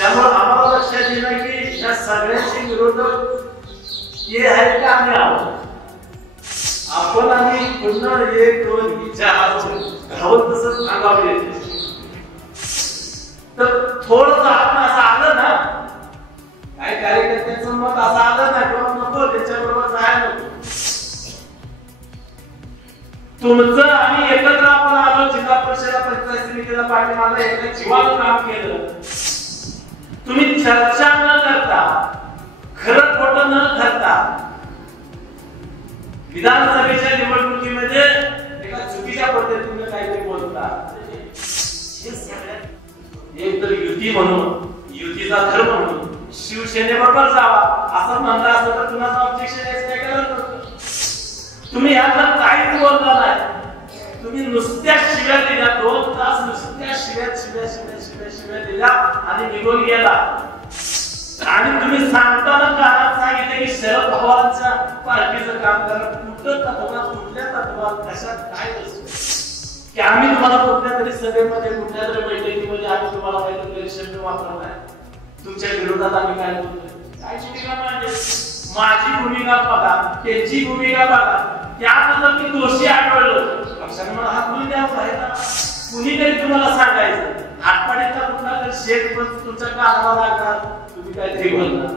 त्यामुळे आम्हाला लक्षात येणं की या सगळ्यांचे विरोधक हे आहेत का आम्ही आहोत. आपण आम्ही पुन्हा 1 2 4 धावत तसंच सांगावे तर थोडंसं आपण असं आलं ना, काही कार्यकर्त्यांचं मत असं आलं ना किंवा नको त्याच्याबरोबर जायला नको. तुमचं आम्ही एकत्र आपण आलो, जिल्हा परिषद पंचायत समितीला पाठीमागे एका जीवाचं काम केलं. तुम्ही चर्चा न करता, खरं खोटं न करता विधानसभेच्या निवडणुकीमध्ये एका चुकीच्या पद्धतीने काहीतरी बोलता. एक तर युती म्हणून, युतीचा धर्म म्हणून शिवसेनेबरोबर जावा असं म्हणलं असतं तर कुणाचं ऑब्जेक्शन यायचं काय गरज नव्हतं. तुम्ही यातलं काहीच बोलला नाही. तुम्ही नुसत्या शिव्या दिल्या, 2 तास नुसत्या शिव्या दिल्या आणि निघून गेला. आणि तुम्ही सांगताना कानात सांगितलं की शरद पवारांच्या पार्टीचं काम करा. कुठं तत्वात, कुठल्या तत्वात, कशात काय असतं की आम्ही तुम्हाला कुठल्या तरी सभेमध्ये, कुठल्या तरी बैठकीमध्ये आम्ही तुम्हाला काहीतरी शब्द वापरलाय, तुमच्या विरोधात आम्ही काय बोलतोय, काय भूमिका मांडली. माझी भूमिका बघा, त्यांची भूमिका बघा. त्यात जर मी दोषी आढळलो पक्षाने मला हात धुवून द्यावं पाहिजे. कुणीतरी तुम्हाला सांगायचं, आठवड्याचा कुठला तर शेत पण तुमच्या कानाला लागणार, तुम्ही काहीतरी बोलणार.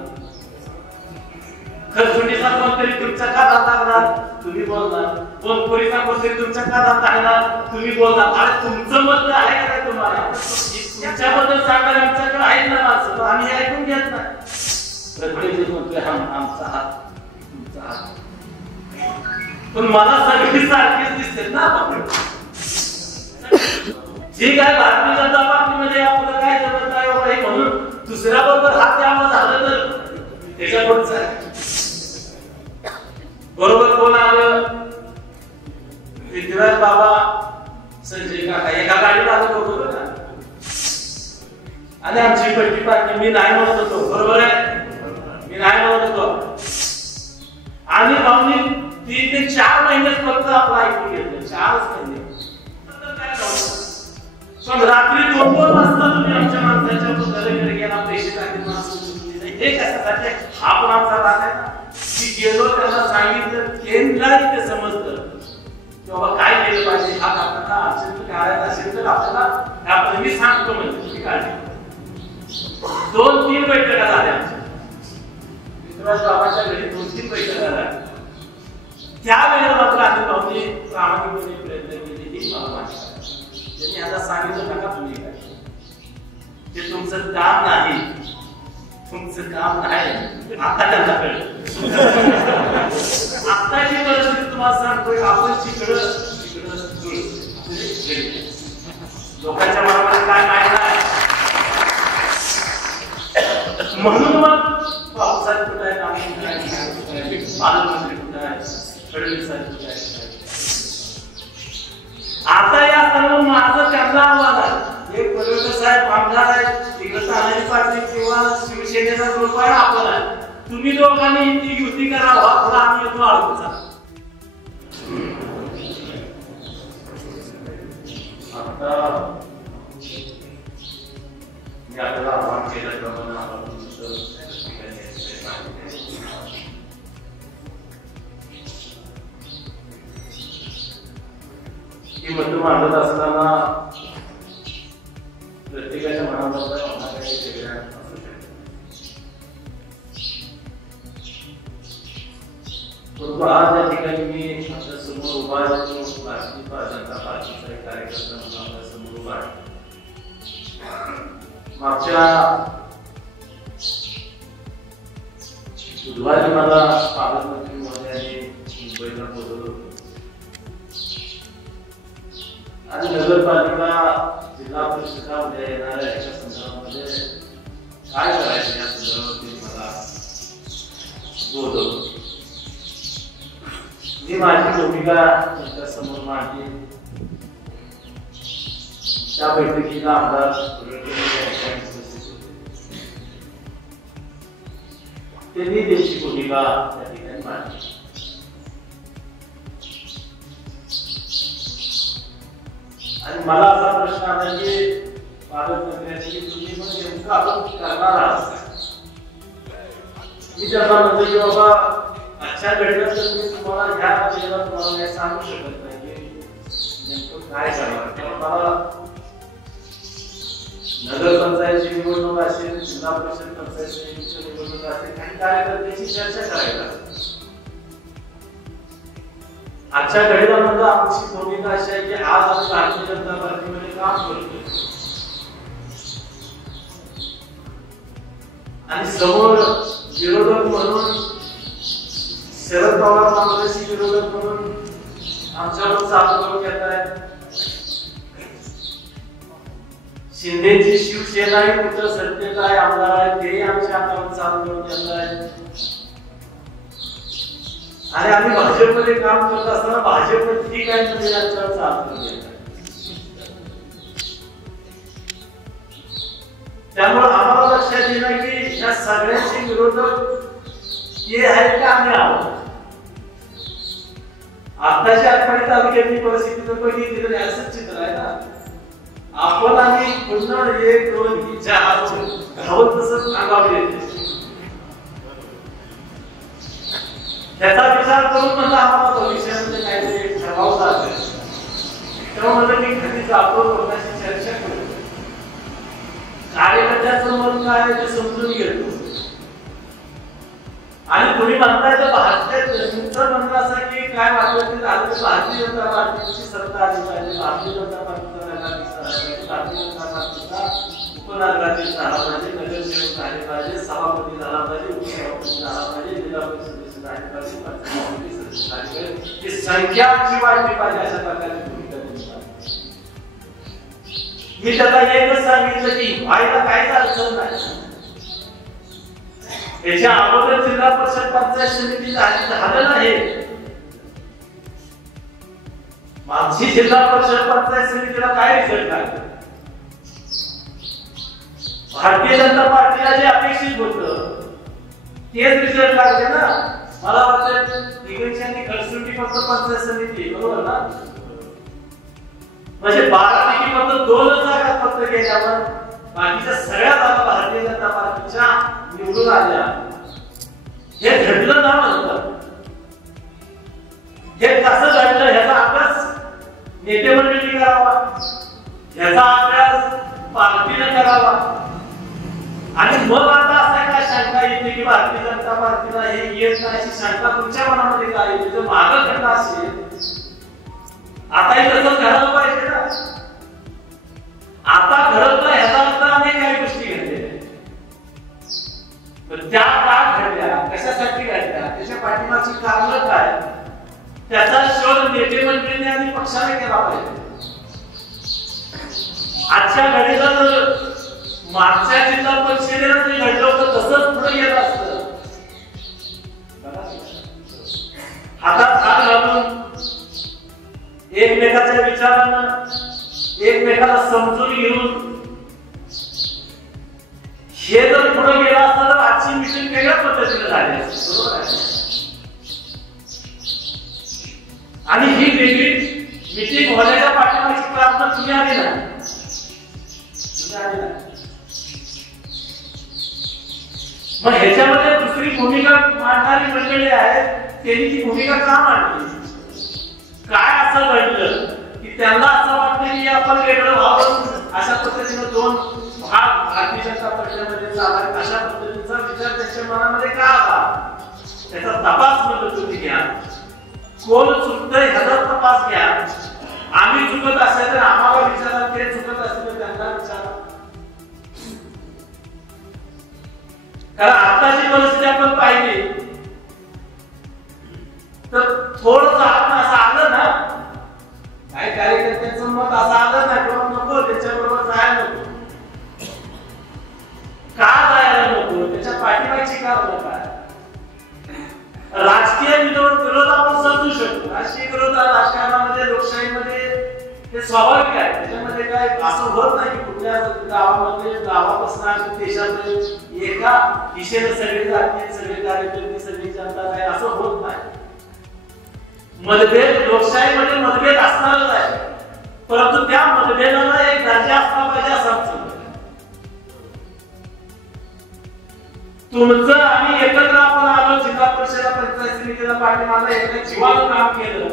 खरसुंडीचा कोणतरी तुमच्या कानात लागणार, तुम्ही बोलणार. बोलपुरीचा कोणतरी तुमच्या कानात लागणार, तुम्ही बोलणार. अरे तुमचं मत आहे का तुम्हाला? तुमच्याबद्दल सांगणार आमच्याकडे आहेत ना माणसं, पण आम्ही ऐकून घेत नाही. प्रत्येक म्हणतोय आमचा हात, तुमचा हात. पण मला सगळी सारखीच दिसते ना. जे काय भारतीय जनता पार्टीमध्ये आपलं काय जमत नाही म्हणून दुसऱ्या बरोबर हात द्यावा झालं तर त्याच्याबरोबर बरोबर कोण आलं? पृथ्वीराज बाबा, संजय काका एका गाडीत आलं बरोबर ना. आणि आमची पट्टी पार्टी मी नाही म्हणत होतो, बरोबर आहे, मी नाही म्हणत होतो. आणि भाऊनी 3 ते 4 महिने फक्त आपलं ऐकून घेतलं, 4च महिने. पण रात्री 2-2 वाजता तुम्ही आमच्या माणसाच्या घरी गेला, पैसे टाकले, हे कशासाठी? हा पण आमचा राग आहे ना की गेलो त्यांना सांगितलं, त्यांनाही ते समजलं की बाबा काय केलं पाहिजे. हा आपल्याला असेल करायचं असेल तर आपल्याला मी सांगतो म्हणजे काळजी. 2-3 बैठका झाल्या आमच्या पृथ्वीराज बाबाच्या घरी, 2-3 बैठका झाल्या. त्यावेळेला मात्र आम्ही भाऊनी प्रामाणिकपणे प्रयत्न केले की त्यांनी आता सांगितलं नका तुम्ही काय, ते तुमचं काम नाही, तुमचं काम नाही. आता त्यांना कळलं. आत्ताची परिस्थिती तुम्हाला सांगतोय, आपण तिकडं लोकांच्या मनामध्ये काय माहिती नाही. म्हणून मग पावसाळ्यात कुठं आहे, पालकमंत्री कुठं आहे, फडणवीस साहेब कुठं आहे. आता या सर्व माझं त्यांना आव्हान आहे. एक पडवळकर साहेब आमदार आहेत, तिकडे तानाजी पाटील किंवा शिवसेनेचा ग्रुप आहे, आपण आहे. तुम्ही दोघांनी ती युती करावा, थोडा आम्ही येतो आळूचा. आता मी आपल्याला आव्हान केल्याप्रमाणे आपण ही मत मांडत असताना प्रत्येकाच्या मनामध्ये काही वेगळ्या असू शकते. परंतु आज या ठिकाणी मी आपल्या समोर उभा आहे, भारतीय जनता पार्टीचा एक कार्यकर्ता म्हणून आपल्या समोर उभा आहे. मागच्या बुधवारी मला पालकमंत्री महोदयांनी मुंबईला बोलवलं आणि नगरपालिका जिल्हा परिषदामध्ये येणाऱ्या याच्या संदर्भामध्ये काय करायचं या संदर्भामध्ये मला बोलवलं. मी माझी भूमिका त्यांच्या समोर मांडली. त्या बैठकीला आमदार त्यांनी त्यांची भूमिका त्या ठिकाणी मांडली. आणि मला असा प्रश्न आला की पालकमंत्र्यांची तुम्ही पण नेमकं आपण करणार आहात. मी त्यांना म्हणतो की बाबा आजच्या घडीला तर मी तुम्हाला ह्या वेळेला तुम्हाला काही सांगू शकत नाही की नेमकं काय करणार. कारण मला नगरपंचायतची निवडणूक असेल, जिल्हा परिषद पंचायत निवडणूक असेल, काही कार्यकर्त्यांची चर्चा करायला. आजच्या घडीला म्हणजे आमची भूमिका अशी आहे की आज आम्ही भारतीय जनता पार्टीमध्ये काम करतोय आणि समोर विरोधक म्हणून शरद पवार काँग्रेसचे विरोधक म्हणून आमच्यावर चालू करून घेत आहेत. शिंदेची शिवसेना ही कुठं सत्तेत आहे, आमदार आहे, ते आमच्या हातावर चालू करून घेत आहेत. आणि आम्ही भाजपमध्ये काम करत असताना भाजपमध्ये ठीक आहे म्हणजे यांच्यावर चालू करून घेत आहे. त्यामुळे आम्हाला लक्षात येणं की या सगळ्यांचे विरोधक हे आहेत का आम्ही आहोत. आताच्या आठवडी तालुक्यातली परिस्थिती तर बघितली तरी असंच चित्र आहे ना. आपण आम्ही पुन्हा 1 2 4 धावत तसंच अंगावर येते. त्याचा विचार करून म्हणजे आम्हाला भविष्यामध्ये काहीतरी ठरवावं लागेल. तेव्हा म्हणजे मी घरी जातो, लोकांशी चर्चा करतो, कार्यकर्त्याचं मन काय ते समजून घेतो. आणि तुम्ही म्हणताय तर तुमचं म्हणणं असं की काय वाटलं ते झालं की भारतीय जनता पार्टीची सत्ता आली पाहिजे, भारतीय जनता पार्टीचा नगराध्यक्ष झाला पाहिजे, भारतीय जनता पार्टीचा उपनगराध्यक्ष झाला पाहिजे, नगरसेवक झाले पाहिजे, सभापती झाला पाहिजे, उपसभापती झाला पाहिजे, जिल्हा परिषद सदस्य झाले पाहिजे, पंचायत सदस्य झाले पाहिजे, ही संख्या आमची वाढली पाहिजे अशा प्रकारे भूमिका दिली पाहिजे. मी त्याला एकच सांगितलं की व्हायला काहीच अडचण नाही. याच्या अगोदर जिल्हा परिषद पंचायत समिती झालं नाही. मागची जिल्हा परिषद पंचायत समितीला काय रिझल्ट लागला. भारतीय जनता पार्टीला जे अपेक्षित होतं तेच रिझल्ट लागले ना. मला वाटतं दिग्गजांनी खडसूटी फक्त पंचायत समिती बरोबर ना, म्हणजे 12 पैकी फक्त 2 जागा फक्त गेल्यावर बाकीच्या सगळ्या जागा भारतीय जनता पार्टीच्या निवडून आल्या. हे घडलं ना म्हणतात. हे कसं घडलं ह्याचा अभ्यास नेते मंडळी करावा, ह्याचा अभ्यास पार्टीने करावा. आणि मग आता असं काय शंका येते की भारतीय जनता पार्टीला हे येत नाही अशी शंका तुमच्या मनामध्ये काय येते. जर मागं घडलं असेल आताही तसंच घडायला पाहिजे ना. आता घडत नाही ह्याचा अर्थ अनेक काही गोष्टी घडल्या. त्या का घडल्या, कशासाठी घडल्या, त्याच्या पाठीमागची कारणं काय, त्याचा शोध नेते मंडळींनी आणि पक्षाने केला पाहिजे. आजच्या घडीला जर मागच्या जिल्हा परिषदेला जे घडलं होतं तसंच पुढे गेलं असतं, हातात हात घालून एकमेकाच्या विचारानं एकमेकाला समजून घेऊन हे जर पुढे गेलं असतं तर आजची मिटिंग वेगळ्या पद्धतीने झाली असती. बरोबर आहे. आणि ही वेगळी मिटिंग होण्याच्या पाठीमागची प्रार्थना तुम्ही आली नाही. मग ह्याच्यामध्ये दुसरी भूमिका मांडणारी मंडळी आहेत, त्यांनी ती भूमिका का मांडली. काय असं घडलं की त्यांना असं वाटतं की आपण वेगळं व्हावं, अशा पद्धतीने 2 भाग भारतीय जनता पक्षामध्ये चालत, अशा पद्धतीचा विचार त्यांच्या मनामध्ये का आला त्याचा तपास म्हणतो तुम्ही घ्या. कोण चुकतंय ह्याचा तपास घ्या. आम्ही चुकत असेल तर आम्हाला विचारा, ते चुकत असेल तर त्यांना विचारा. कारण आताची परिस्थिती आपण पाहिली तर थोडंसं आपण असं आलं ना, काही कार्यकर्त्यांचं मत असं आलं ना किंवा नको त्याच्याबरोबर जायला नको. का जायला नको, त्याच्या पाठीमागची कारण काय. राजकीय विरोध आपण समजू शकतो. राजकीय विरोध राजकारणामध्ये, लोकशाहीमध्ये हे स्वाभाविक आहे. त्याच्यामध्ये काय असं होत नाही की कुठल्या गावामध्ये गावापासून देशामध्ये एका दिशेने सगळे जाते, सगळे कार्यकर्ते, सगळी जनता काय असं होत नाही. मतभेद लोकशाहीमध्ये मतभेद असणारच आहे. परंतु त्या मतभेदाला एक दर्जा असला पाहिजे असं आमचं. तुमचं आम्ही एकत्र आपण आलो, जिल्हा परिषद पंचायत समितीला पाठीमागे एक जीवाचं काम केलं.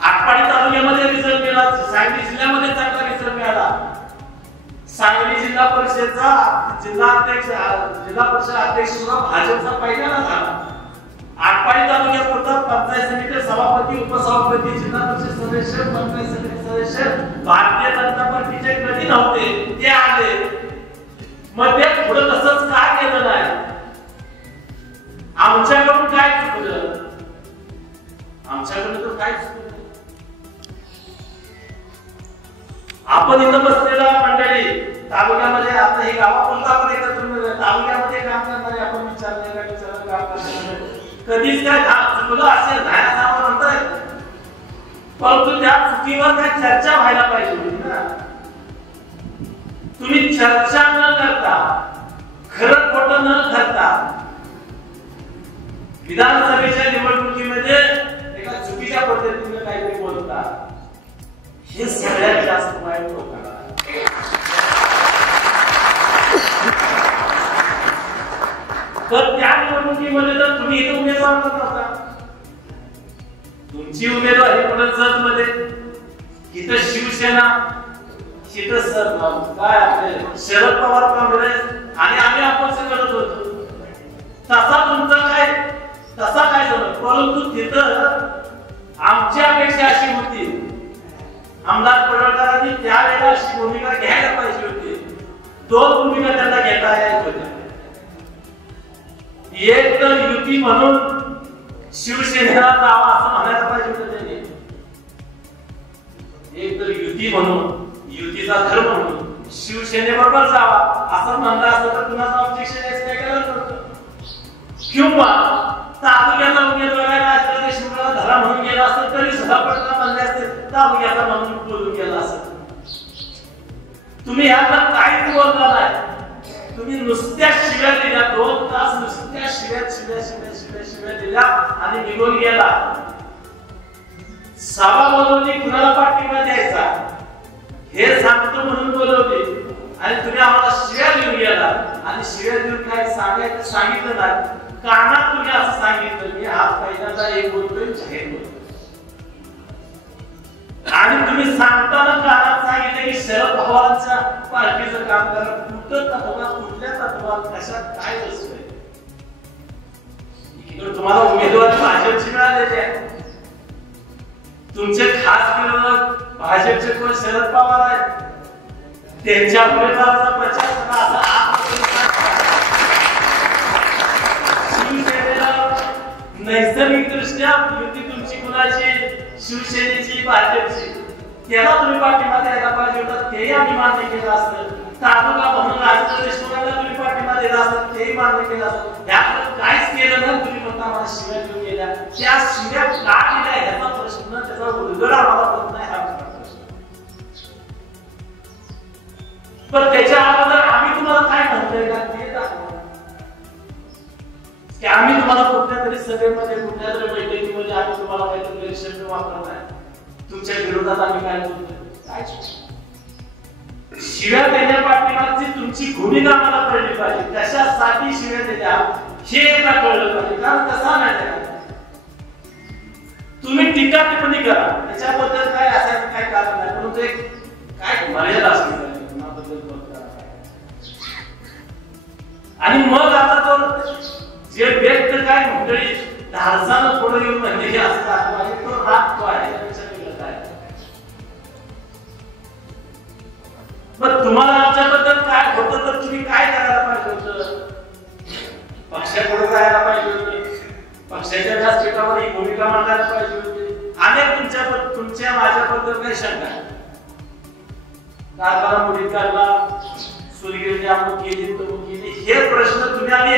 आटपाडी तालुक्यामध्ये रिझल्ट मिळाला, सांगली जिल्ह्यामध्ये चांगला रिझल्ट मिळाला. सांगली जिल्हा परिषदचा जिल्हा परिषद अध्यक्ष सुद्धा भाजपचा पहिल्यांदा झाला. आटपाडी तालुक्यापुरता पंचायत समिती सभापती, उपसभापती, जिल्हा परिषद सदस्य, पंचायत समिती सदस्य भारतीय जनता पार्टीचे कधी नव्हते, ते आले. मग ते पुढे तसंच काय केलं नाही? आमच्याकडून काय चुकलं? आमच्याकडून तर काय चुकलं? आपण इथं बसलेला मंडळी तालुक्यामध्ये आता हे गावापुरता आपण एकत्र तालुक्यामध्ये काम करणारे आपण विचारले का विचारलं काम करणार कधीच काय चुकलं असेल नाही असं नंतर, परंतु त्या चुकीवर काय चर्चा व्हायला पाहिजे होती ना. तुम्ही चर्चा न करता, खरं खोटं न ठरता विधानसभेच्या निवडणुकीमध्ये एका चुकीच्या पद्धतीने काहीतरी बोलता, हे सगळ्यात जास्त वाईट होतं. तर त्या निवडणुकीमध्ये तर तुम्ही इथं उमेदवार नव्हता. तुमची उमेदवारी पुढे जत मध्ये इथं शिवसेना, इथं काय आपले शरद पवार काँग्रेस आणि आम्ही अपक्ष करत होतो. तसा काय झालं, परंतु तिथं आमची अपेक्षा अशी होती, आमदार पडळकरांनी त्यावेळेला अशी भूमिका घ्यायला पाहिजे होती. दोन भूमिका त्यांना घेता येत होत्या. एक तर युती म्हणून शिवसेनेला जावा असं म्हणायला पाहिजे होतं त्यांनी. एक तर युती म्हणून, युतीचा धर्म म्हणून शिवसेनेबरोबर जावा असं म्हणलं असतं तर कुणाचं ऑब्जेक्शन यायचं काय गरज नव्हतं. किंवा तालुक्याचा उमेदवार राजकीय देशमुखाला धरा म्हणून गेला असतं तरी सुद्धा पडता म्हणले असते, तालुक्याचा म्हणून बोलून गेला असत. तुम्ही याला काहीच बोलला नाही. तुम्ही नुसत्या शिव्या दिल्या, 2 तास नुसत्या शिव्या दिल्या आणि निघून गेला. सभा बोलवली, कुणाला पाठिंबा द्यायचा हे सांगतो म्हणून बोलवली आणि तुम्ही आम्हाला शिव्या देऊन गेला. आणि शिव्या देऊन काय सांगितलं नाही, कानात तुम्ही असं सांगितलं की हा पहिल्यांदा एक बोलतोय, जाहीर बोलतोय. आणि तुम्ही सांगताना कानात सांगितलं की शरद पवारांच्या पार्टीचं काम करा. कुठल्या तत्वात कशात काय असतंय? इकडे तुम्हाला उमेदवारी भाजपची मिळालेली आहे. तुमचे खास विरोधक भाजपचे कोण शरद पवार आहेत, त्यांच्या उमेदवाराचा प्रचार करा शिवसेनेला नैसर्गिक दृष्ट्या युती तुमची कुणाची, शिवसेनेची, भाजपची, त्याला तुम्ही पाठिंबा द्यायला पाहिजे होता. तेही आम्ही मान्य केलं असतं. तालुका म्हणून राजकीय देशमुखांना तुम्ही पाठिंबा दिला असतं, तेही मान्य केलं असतं. त्याकडे काहीच केलं नाही. तुम्ही फक्त आम्हाला शिव्या देऊन गेल्या. त्या शिव्या का दिल्या याचा प्रश्न, त्याचा उलगडा आम्हाला होत नाही. हा पण त्याच्या अगोदर आम्ही तुम्हाला काय म्हणतोय का ते दाखवा की आम्ही तुम्हाला कुठल्या तरी सभेमध्ये, कुठल्या तरी बैठकीमध्ये आम्ही तुम्हाला काहीतरी इलेक्शन वापरत आहे. तुमच्या विरोधात आम्ही काय बोलतोय? काय शिव्या देण्या पाठीमागची तुमची भूमिका मला कळली पाहिजे. कशासाठी शिव्या दिल्या हे एकदा कळलं पाहिजे. कारण कसा नाही, तुम्ही टीका टिप्पणी करा, त्याच्याबद्दल काय असायचं काय कारण नाही, परंतु एक काय मर्यादा असली पाहिजे. आणि मग आता तो जे व्यक्त काय मंडळी धारसानं थोडं येऊन म्हणजे हे असतात तो राग तो आहे. मग तुम्हाला आमच्याबद्दल काय होतं तर तुम्ही काय करायला पाहिजे होतं? पक्षाकडे जायला पाहिजे होते, पक्षाच्या व्यासपीठावर ही भूमिका मांडायला पाहिजे होती. अनेक तुमच्या माझ्याबद्दल काही शंका कारभारा मुलीत काढला, सूर्यगिरी अमुक केली तमुक केली, हे प्रश्न तुम्ही आम्ही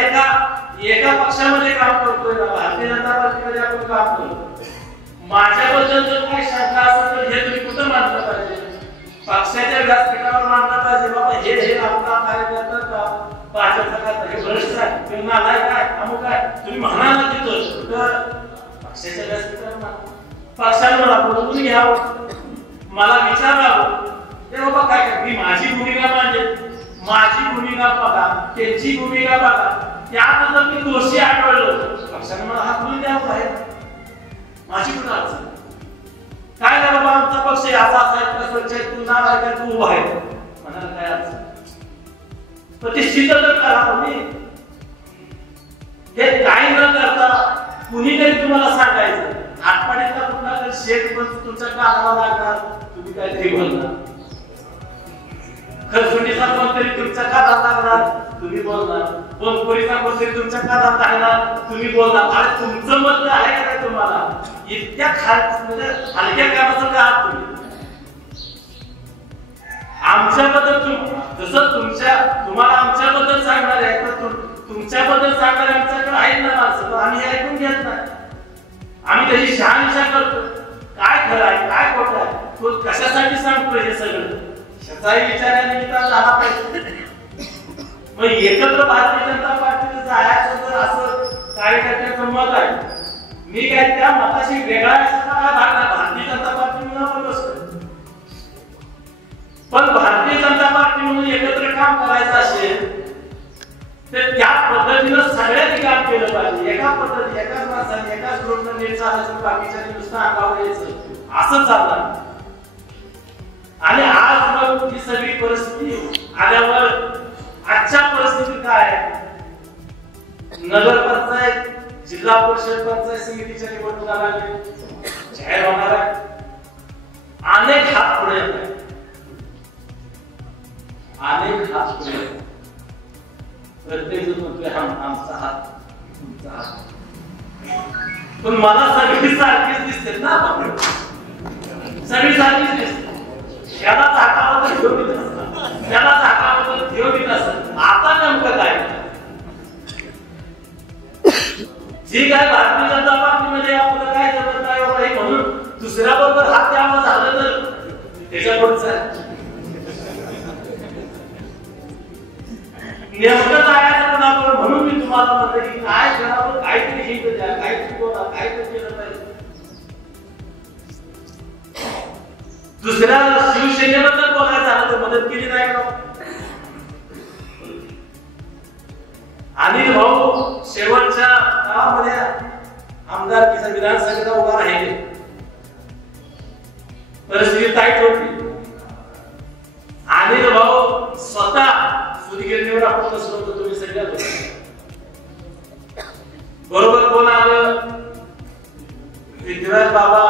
एका पक्षामध्ये काम करतोय ना, भारतीय जनता पार्टीमध्ये आपण काम करतो. माझ्याबद्दल जर काही शंका असेल तर हे तुम्ही कुठं मांडलं पाहिजे? पक्षाच्या व्यासपीठावर मांडलं पाहिजे. बाबा हे आपला कार्यकर्ता का भाजपचा करता हे भ्रष्ट आहे, तुम्ही नालाय काय अमुक काय तुम्ही म्हणा ना तिथं पक्षाच्या व्यासपीठावर पक्षाने मला बोलवून घ्यावं. मला विचारावं ते बाबा काय मी माझी भूमिका मांडे, माझी भूमिका बघा, त्यांची भूमिका बघा, त्यात जर मी दोषी आढळलो पक्षाने मला हाकलून द्यावं बाहेर. माझी कुठं अडचण काय झालं बाबा आमचा पक्ष याचा असा स्वच्छ आहे, तू नाव आहे का तू उभा आहे म्हणाला काय अडचण. प्रतिष्ठित तर करा तुम्ही. हे काही न करता कुणीतरी तुम्हाला सांगायचं आठवड्यातला कुठला तर शेत पण तुमच्या कानाला लागणार, तुम्ही काहीतरी बोलणार. खरसुंडीचा कोणतरी तुमच्या कानाला लागणार, तुम्ही बोलणार. बोलपोरीचा कोणतरी तुमच्या कानाला लागणार, तुम्ही बोलणार. अरे तुमचं मत आहे का तुम्हाला? इतक्या म्हणजे हलक्या कामाचं का आहात तुम्ही? आमच्याबद्दल जसं तुम्हाला आमच्याबद्दल सांगणार आहे तर तुमच्याबद्दल सांगणारे आमच्याकडे आहेत ना माणसं, आम्ही हे ऐकून घेत नाही. आम्ही त्याची शहानिशा करतो काय खरं आहे काय खोटं आहे, तो कशासाठी सांगतो हे सगळं ह्याचाही विचारानिमित्त झाला पाहिजे. मग एकत्र भारतीय जनता पार्टीचं जायचं जर असं कार्यकर्त्याचं मत आहे, मी काय त्या मताशी वेगळा भारतीय जनता पार्टी म्हणून बसतो. पण भारतीय जनता पार्टी म्हणून एकत्र काम करायचं असेल तर त्या पद्धतीनं सगळ्यांनी काम केलं पाहिजे. एका पद्धती एकाच माणसाने एकाच ग्रुपनं नीट चालायचं, बाकीच्या नुसतं अंगावर यायचं असं चालणार. आणि आज मग ही सगळी परिस्थिती आल्यावर आजच्या परिस्थितीत काय नगर पंचायत, जिल्हा परिषद, पंचायत समितीच्या निवडणुका लागले, जाहीर होणार आहे. अनेक हात पुढे येत आहेत, अनेक हात पुढे येत. प्रत्येक जण म्हणतोय आमचा हात तुमचा हात, पण मला सगळी सारखीच दिसते ना. सगळी सारखीच दिसते. याला झाकावं तर घेऊन येत असतात, त्याला झाकावं तर घेऊन येत असतात. आता नेमकं काय जी काय भारतीय जनता पार्टीमध्ये आपलं काय जमत नाही बाबा हे म्हणून दुसऱ्या बरोबर हात द्यावा झालं तर त्याच्यापुढचं नेमकं जायचं कोणाबरोबर. म्हणून मी तुम्हाला म्हणतो की काय करावं, काहीतरी हे द्या, काहीतरी बोला, काहीतरी केलं पाहिजे. दुसऱ्या शिवसेनेबद्दल बोलायचं झालं तर मदत केली नाही का? अनिल भाऊ शेवटच्या काळामध्ये आमदारकीचा विधानसभेला उभा राहिले, परिस्थिती टाईट होती. अनिल भाऊ स्वतः सुधीगिरणीवर आपण बसलो होतो, तुम्ही सगळ्या बरोबर कोण आलं? पृथ्वीराज बाबा,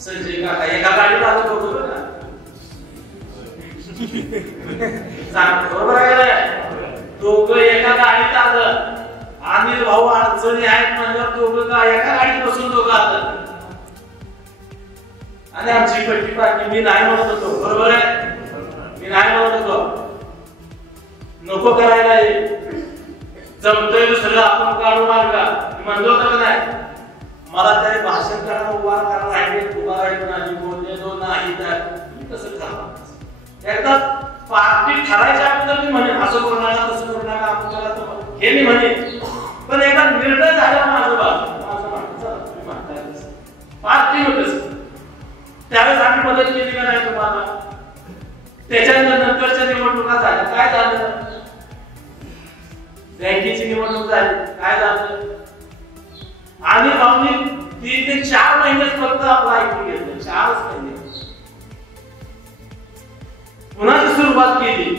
संजय काका एका गाडीत आलं होतो ना. बरोबर आहे, दोघं एका गाडीत आलं. अनिल भाऊ अडचणी आहेत म्हणल्यावर दोघं का एका गाडीत बसून दोघं आलं. आणि आमची पट्टी पाडली. मी नाही म्हणत होतो, बरोबर आहे, मी नाही म्हणत होतो नको करायला जमतोय दुसरं आपण काढू मार्गा म्हणलो तर नाही. मला त्या भाषण करायला उभा करायला राहिले, उभा राहिलो नाही, बोललेलो नाही तर तसं करा. एकदा पार्टी ठरायच्या अगोदर मी म्हणे असं करू नका तसं करू नका आपल्याला हे मी म्हणे. पण एकदा निर्णय झाला माझं पार्टी होतच त्यावेळेस आम्ही मदत केली का नाही तुम्हाला? त्याच्यानंतरच्या निवडणुका झाल्या, काय झालं? बँकेची निवडणूक झाली, काय झालं? आणि भाऊनी 3 ते 4 महिनेच फक्त आपलं ऐकून घेतलं, 4च महिने. पुन्हा सुरुवात केली.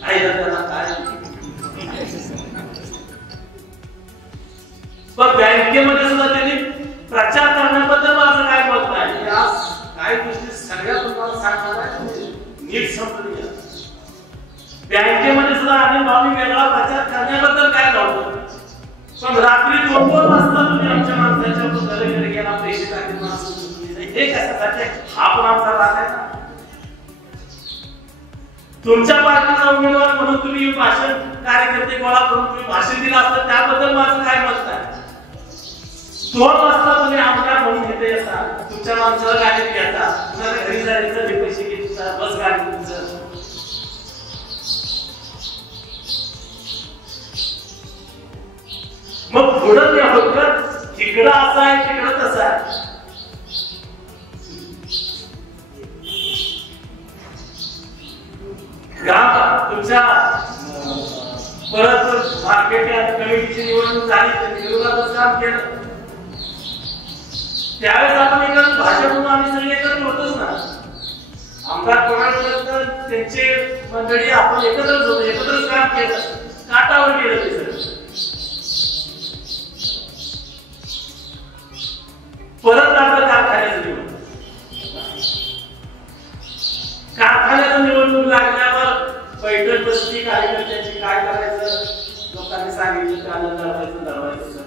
त्याला काय पण बँकेमध्ये सुद्धा त्यांनी प्रचार करण्याबद्दल माझं काय मत नाही. आज काही गोष्टी सगळ्या तुम्हाला सांगणार आहे, नीट समजून घ्या. बँकेमध्ये सुद्धा अनिल भाऊनी वेगळा प्रचार करण्याबद्दल काय नव्हतं, पण रात्री 2-2 वाजता तुम्ही आमच्या माणसाच्या घरी गेला पैसे टाकले, हे कशासाठी? हा पण आमचा राग आहे ना. तुमच्या पार्टीचा उमेदवार म्हणून तुम्ही भाषण कार्यकर्ते गोळा करून तुम्ही भाषण दिलं असतं, त्याबद्दल माझं काय मत नाही. 2 वाजता तुम्ही आमदार म्हणून घेते येता, तुमच्या माणसाला गाडीत घेता, तुमच्या घरी जायचं हे पैसे घेता, बस गाडी तुमचं. मग पुढं नाही होत का? तिकडं असं आहे तिकडं तसं आहे. मार्केट कमिटीची निवडणूक झाली त्यांनी विरोधातच काम केलं. त्यावेळेस आपण एकत्र भाजपमधून आम्ही सगळे एकत्र होतोच ना. आमदार कोणापर्यंत त्यांचे मंडळी आपण एकत्रच होतो, एकत्रच काम केलं, काटावर केलं ते सगळं. परत आपलं कारखान्याचं निवडणूक लागल्यावर बैठक बसली, कार्यकर्त्यांची काय करायचं लोकांनी सांगितलं, चॅनल लढवायचं.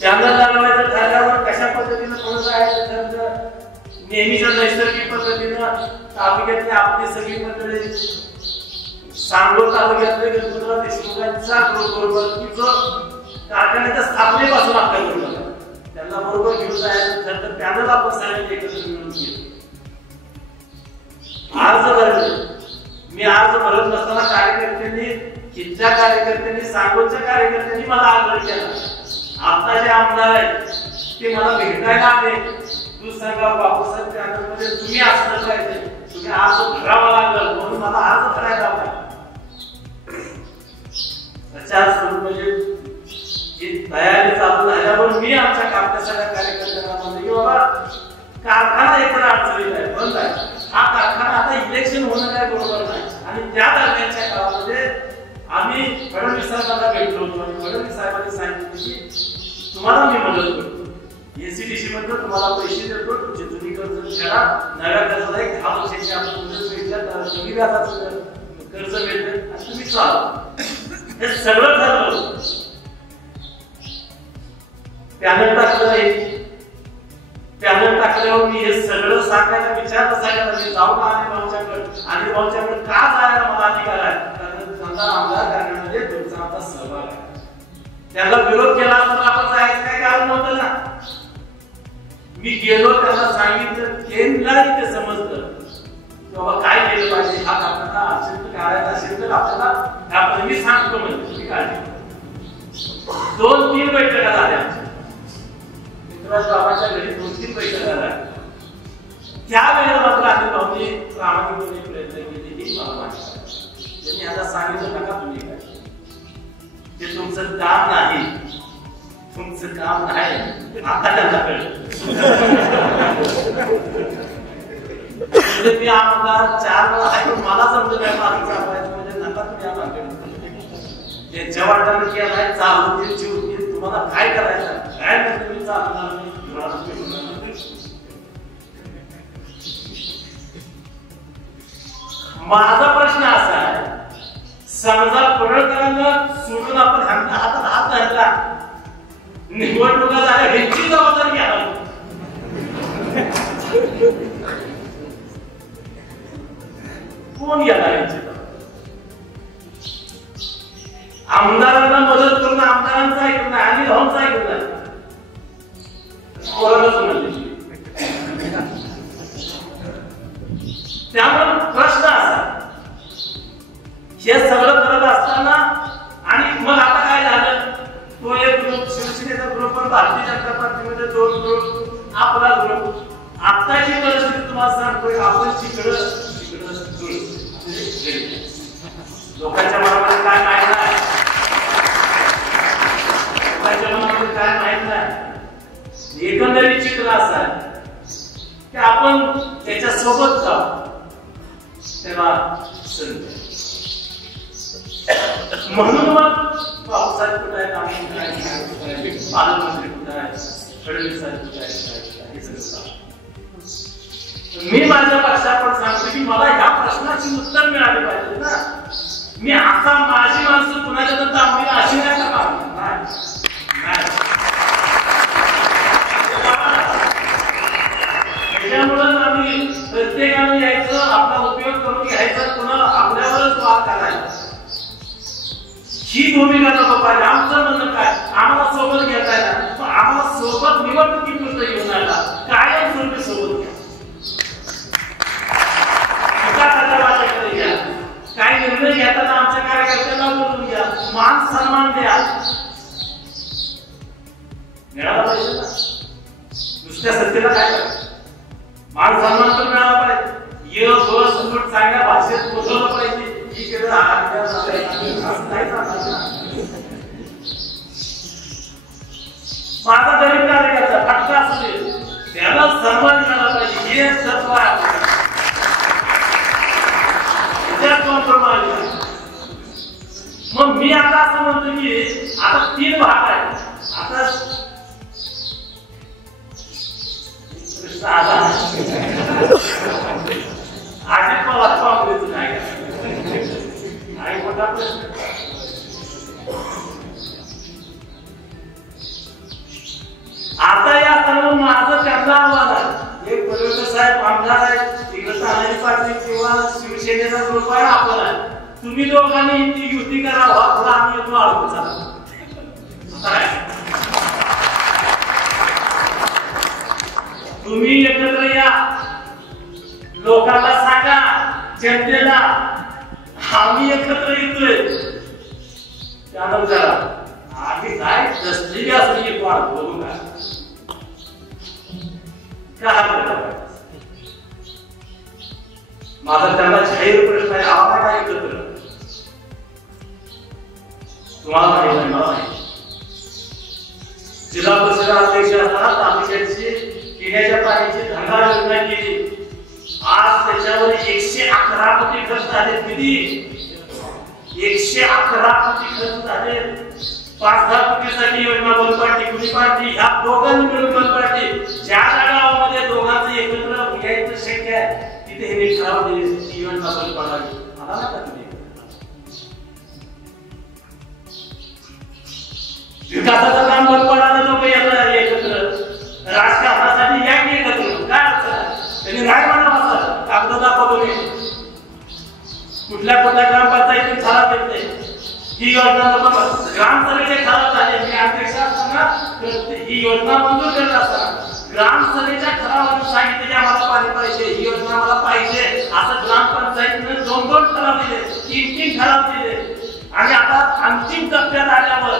चॅनल लढवायचं ठरल्यावर कशा पद्धतीनं पुढे जायचं ठरलं. नेहमीच्या नैसर्गिक पद्धतीनं तालुक्यातली आपली सगळी मंडळी सांगोल तालुक्यातले गणपतराव देशमुखांचा बरोबर की जो कारखान्याच्या स्थापनेपासून आपल्या बरोबर त्यांना बरोबर घेऊन जायचं ठरलं. त्यानंच आपण सगळ्यांनी एकत्र मिळून केलं. अर्ज भरले. मी अर्ज भरत नसताना कार्यकर्त्यांनी, इथल्या कार्यकर्त्यांनी, सांगोलच्या कार्यकर्त्यांनी मला आग्रह केला. आता जे आमदार आहेत ते मला भेटायला आले. तू सांगा बापूसाहेब चॅनलमध्ये तुम्ही असलं पाहिजे, तुम्ही अर्ज भरावा लागल म्हणून मला अर्ज भरायला लागला. म्हणजे तयारी चालू झाल्यावर मी आमच्या सगळ्या कार्यकर्त्यांना म्हणलं की बाबा कारखाना एकतर अडचणीत आहे, बंद आहे. हा कारखाना आता इलेक्शन होणं काय बरोबर नाही. आणि त्या दरम्यानच्या काळामध्ये आम्ही फडणवीस साहेबांना भेटलो होतो आणि फडणवीस साहेबांनी सांगितलं की तुम्हाला मी मदत करतो, एनसीडीसी मध्ये तुम्हाला पैसे देतो, तुमची जुनी कर्ज फेडा, नव्या कर्जाला एक 10 वर्षाची आपण मुदत भेटल्या, कमी व्याजाचं कर्ज मिळतं आणि तुम्ही चालू. हे सगळं ठरलं. पॅनल टाकल्यावर मी हे सगळं सांगायचा विचार कसा केला. मी जाऊन आणि भाऊच्याकडे का जायला मला अधिकार आहे, कारण त्यांचा आमदार करण्यामध्ये तुमचा आमचा सहभाग आहे. त्याला विरोध केला तर आपण जायचं काय कारण नव्हतं ना. मी गेलो, त्यांना सांगितलं, त्यांनाही ते समजलं बाबा काय केलं पाहिजे. हा कारखाना असेल करायचा असेल तर आपल्याला मी सांगतो म्हणजे तुम्ही काय. 2-3 बैठका झाल्या बाबाच्या घरी, 2-3 बैठका झाल्या. त्यावेळेला मात्र आधी भाऊनी प्रामाणिकपणे प्रयत्न केले की मला त्यांनी आता सांगितलं नका तुम्ही काय, ते तुमचं काम नाही, तुमचं काम नाही. आता त्यांना कळलं मी आमदार 4 वेळा आहे, मला समजत नाही माझं चालवायचं म्हणजे नका तुम्ही आम्हाला त्यांच्या वाटाने केलाय चालू ते जीव तुम्हाला काय करायचं काय नाही तुम्ही चालणार नाही. माझा प्रश्न असा आहे, समजा पडळकरांना सोडून आपण हातात हात धरला, निवडणुका झाल्या, ह्याची जबाबदारी घ्यायला कोण घेणार यांची? आमदारांना मदत करून आमदारांचा ऐकून नाही आणि भाऊंचा ऐकून नाही. त्यामुळे प्रश्न असा, हे सगळं करत असताना आणि मग आता काय झालं, तो एक ग्रुप शिवसेनेचा ग्रुप आणि भारतीय जनता पार्टीमध्ये 2 ग्रुप, आपला ग्रुप. आताची परिस्थिती तुम्हाला सांगतोय, आपण तिकडं लोकांच्या मनामध्ये काय माहित नाही, लोकांच्या मनामध्ये काय माहित नाही. एकंदरीत चित्र असं आहे की आपण त्याच्या सोबत जाऊ तेव्हा संधी. म्हणून मग पावसाळ्यात कुठे आहेत, आम्ही पालकमंत्री कुठे आहेत, फडणवीस साहेब कुठे आहेत, हे सगळं मी माझ्या पक्षाकडे सांगतो की मला ह्या प्रश्नाची उत्तर मिळाली पाहिजे ना. मी आता माझी माणसं कुणाच्या नंतर आम्ही अशी नाही करणार. त्याच्यामुळे आम्ही प्रत्येकाने यायचं, आपला उपयोग करून घ्यायचा, पुन्हा आपल्यावरच वाद करायचा, ही भूमिका नको पाहिजे. आमचं म्हणणं काय, आम्हाला सोबत घेता येणार, आम्हाला सोबत निवडणुकीपुरतं घेऊन आला, कायम स्वरूपी सोबत घ्या. काय निर्णय घेताना आमच्या कार्यकर्त्यांना बोलून घ्या, मान सन्मान द्या, मिळाला पाहिजे ना. नुसत्या सत्तेला काय करायचं, मान सन्मान तर मिळाला पाहिजे. चांगल्या भाषेत बोलवलं पाहिजे. ही केलं नाही सांगणार. माझा गरीब कार्यकर्ता फटका असू दे, त्याला सन्मान झाला पाहिजे, हे तत्व आहे. मग मी आता असं म्हणतो की आता 3 भाग आहे. आता अजित पवार काँग्रेस नाही मोठा प्रश्न. आता या सर्व माझं त्यांना आव्हान आहे. एक पडवकर साहेब आमदार आहेत, तिकडे तानाजी पाटील किंवा शिवसेनेचा ग्रुप आहे, आपण आहे. तुम्ही दोघांनी ती युती करावा, थोडा आम्ही येतो आळू चालू. तुम्ही एकत्र या, लोकांना सांगा, जनतेला आम्ही एकत्र येतोय. त्यानंतर आधी काय दसरी असं एक वाढ बोलू का माझा त्यांना जाहीर प्रश्न आहे. आम्हाला काय एकत्र तुम्हाला माहिती नाही, मला माहिती. जिल्हा परिषद अध्यक्ष असताना तालुक्याची पिण्याच्या पाण्याची धंदा योजना केली. आज त्याच्यावर 111 कोटी खर्च झाले. किती? 111 कोटी खर्च झाले. 5-10 कोटीसाठी योजना बंद पाडली, कुणी पाडली? ह्या दोघांनी मिळून बंद पाडली. ज्या गावामध्ये दोघांचं एकत्र घ्यायचं शक्य आहे तिथे हे ठराव दिले, ती योजना बंद पाडावी. मला नका तुम्ही विकासाचं काम बंद पडायला लोक येतात एकत्र, राजकारणासाठी या की एकत्र. काय अडचण? त्यांनी नाही म्हणा असं कागद दाखवतो मी. कुठल्या ग्रामपंचायतीत ठराव देत नाही. ही योजना ग्रामसभेचे ठराव झाले. मी अध्यक्ष असताना ही योजना मंजूर करत असताना ग्रामसभेच्या ठरावाने सांगितले आम्हाला पाणी पाहिजे, ही योजना मला पाहिजे, असं ग्रामपंचायतीने 2-2 ठराव दिले, 3-3 ठराव दिले. आणि आता अंतिम टप्प्यात आल्यावर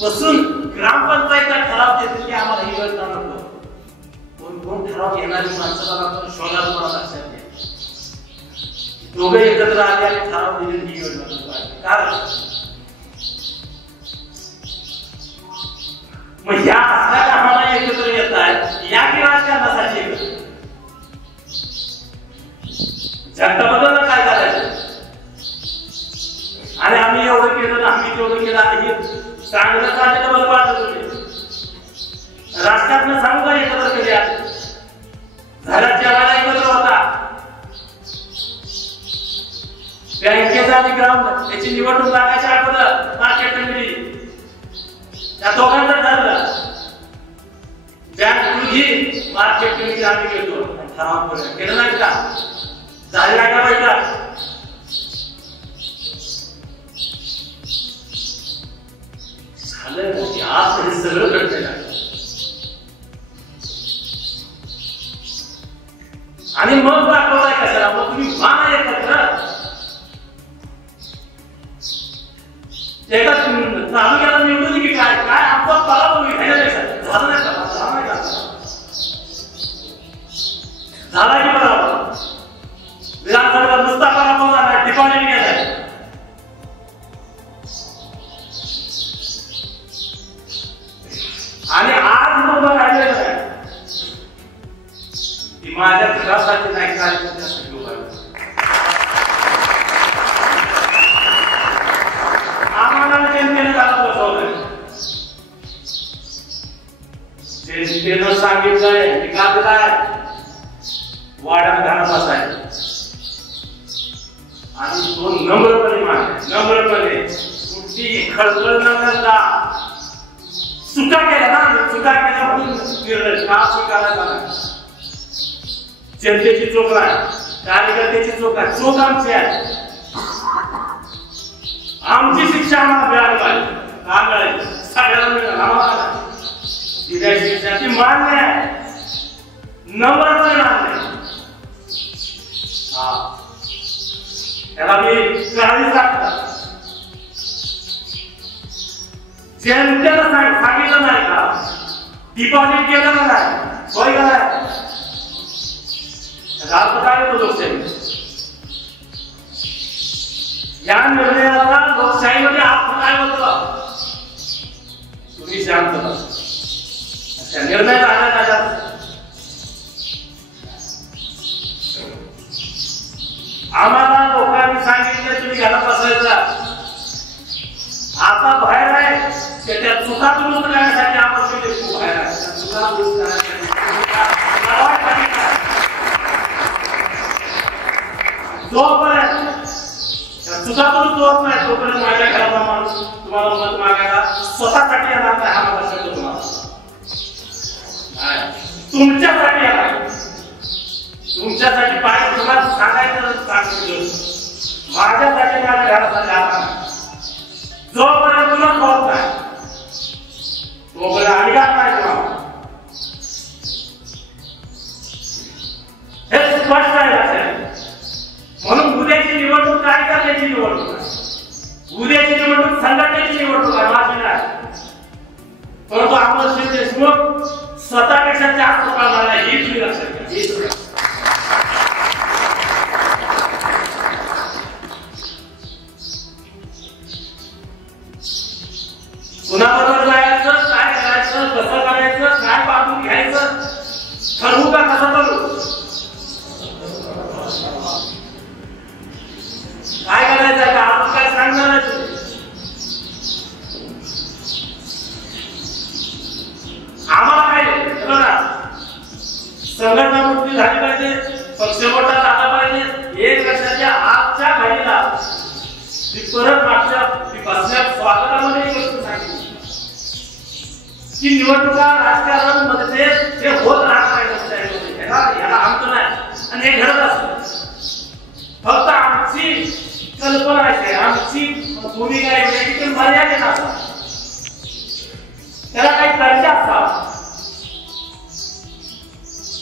बसून ग्रामपंचायतीचा ठराव देते की आम्हाला ही योजना नको. कोण ठराव घेणारी माणसाला शोधायला मला लक्षात घ्या. दोघे एकत्र आले आणि ठराव दिले ही योजना. कारण मग या असल्या आम्हाला एकत्र येत आहे या की राजकारणासाठी जनता बदलला काय करायचं. आणि आम्ही एवढं केलं, आम्ही तेवढं केलं, आणि चांगलं चाललेलं बरं पाडलं. तुम्ही राजकारण सांगू का एकत्र केले घरात जेवायला एकत्र होता. बँकेचा आणि ग्राम याची निवडणूक लागायच्या अगोदर मार्केट कमिटी त्या दोघांचं ठरलं. बँक घे, मार्केट कमिटी आम्ही घेतो, ठराव केलं नाही का? झाले नाही का बैठक? झालं. आज हे सगळं घडलेलं आहे. आणि मग दाखवताय कशाला? मग तुम्ही मान एकत्र एका तालुक्याला निवडून की काय काय आमचा पराभव झाला नाही का? झाला की पराभव? विधानसभेला नुसता पराभव झाला, डिपॉझिट गेलाय. आणि आज लोक राहिलेलं नाही. ती माझ्या घरासाठी नाही काय लोक जनतेनं सांगितलंय काय वाड्यात घालत असाय. आणि तो नम्रपणे नम्रपणे कुठलीही खळखळ न करता चुका केल्या ना, चुका केल्या म्हणून का स्वीकारायला? जनतेची चूक आहे, कार्यकर्त्याची चूक आहे, चूक आमची आहे. आमची शिक्षा आम्हाला मिळाली पाहिजे. का मिळाली? सगळ्यांना मिळाली. आम्हाला दिल्या शिक्षा ती मान्य आहे, नम्रपणे मान्य आहे. त्याला मी काही सांगतात जनतेला सांगितलं नाही का? डिपॉझिट केलं का नाही? होय का नाही? काय होतं लोकशाही? या निर्णयाला लोकशाहीमध्ये अर्थ काय होतं तुम्ही शांत बसा. निर्णय झाला आम्हाला लोकांनी सांगितलं तुम्ही घरात बसायचा. आता बाहेर आहे त्या चुका दुरुस्त करण्यासाठी आपण बाहेर आहे. चुका दुरुस्त करण्यासाठी जोपर्यंत चुका दुरुस्त होत नाही तोपर्यंत माझ्या घराचा माणूस तुम्हाला मत मागायला स्वतःसाठी येणार नाही. हा माझा शब्द तुम्हाला तुमच्यासाठी येणार. तुमच्यासाठी पाय तुम्हाला सांगायचं सांगितलं माझ्यासाठी माझ्या घरासाठी आला जोपर्यंत तुला होत नाही तोपर्यंत अधिकार नाही तुम्हाला. हे स्पष्ट आहे लक्षात. म्हणून उद्याची निवडणूक काय करण्याची निवडणूक आहे. उद्याची निवडणूक संघटनेची निवडणूक आहे माझी नाही. परंतु अमरसिंह देशमुख स्वतःपेक्षा जास्त प्रमाणात आहे ही तुम्ही लक्षात घ्या. कुणाबरोबर जायचं काय करायचं कसं करायचं काय बांधून घ्यायचं ठरवू का कसं करू काय करायचं का आपण काय सांगणार. आम्हाला काय बघा संघटना मोठी झाली पाहिजे पक्ष मोठा झाला पाहिजे. एक वर्षाच्या आजच्या घडीला ती परत मागच्या बसण्यात स्वागतामध्ये एक गोष्ट सांगितली की निवडणुका राजकारण मध्ये ते होत राहत याला आमचं नाही आणि हे घडत असत. फक्त आमची कल्पना आहे आमची भूमिका आहे की मर्यादित असतात. त्याला काही चर्चा असतात.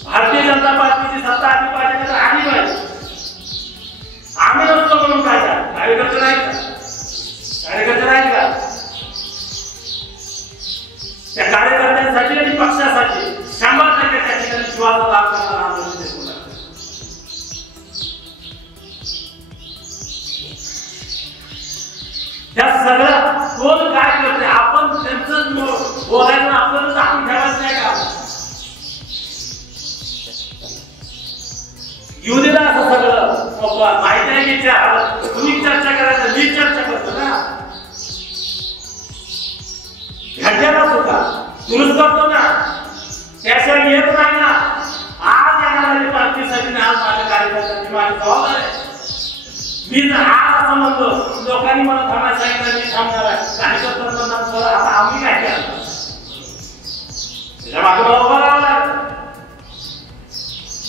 भारतीय जनता पार्टीची सत्ता आली पाहिजे तर आली पाहिजे. आम्ही नसतो म्हणून काय कार्यकर्ते नाही का कार्यकर्ते नाही का त्या कार्यकर्त्यांसाठी आणि पक्षासाठी 100% त्या ठिकाणी जीवाचा लाभ करणारा त्या सगळं कोण काय करते आपण त्यांचं बोलायचं आपल्याला दाखवून ठेवायचं नाही का. येऊ दिला असं सगळं माहिती आहे की तुम्ही चर्चा करायचं मी चर्चा करतो ना घडल्यालाच होता दुरुस्त करतो ना त्याशिवाय येत नाही ना. आज येणाऱ्या पार्टीसाठी आज माझ्या कार्यकर्त्यांची माझी जबाबदारी आहे. मी आज असं म्हणतो लोकांनी मला थांबायला सांगितलं मी थांबणार आहे कार्यकर्त्यांना आता आम्ही काय केलं त्याच्या मागे मला उभा राहावं लागेल.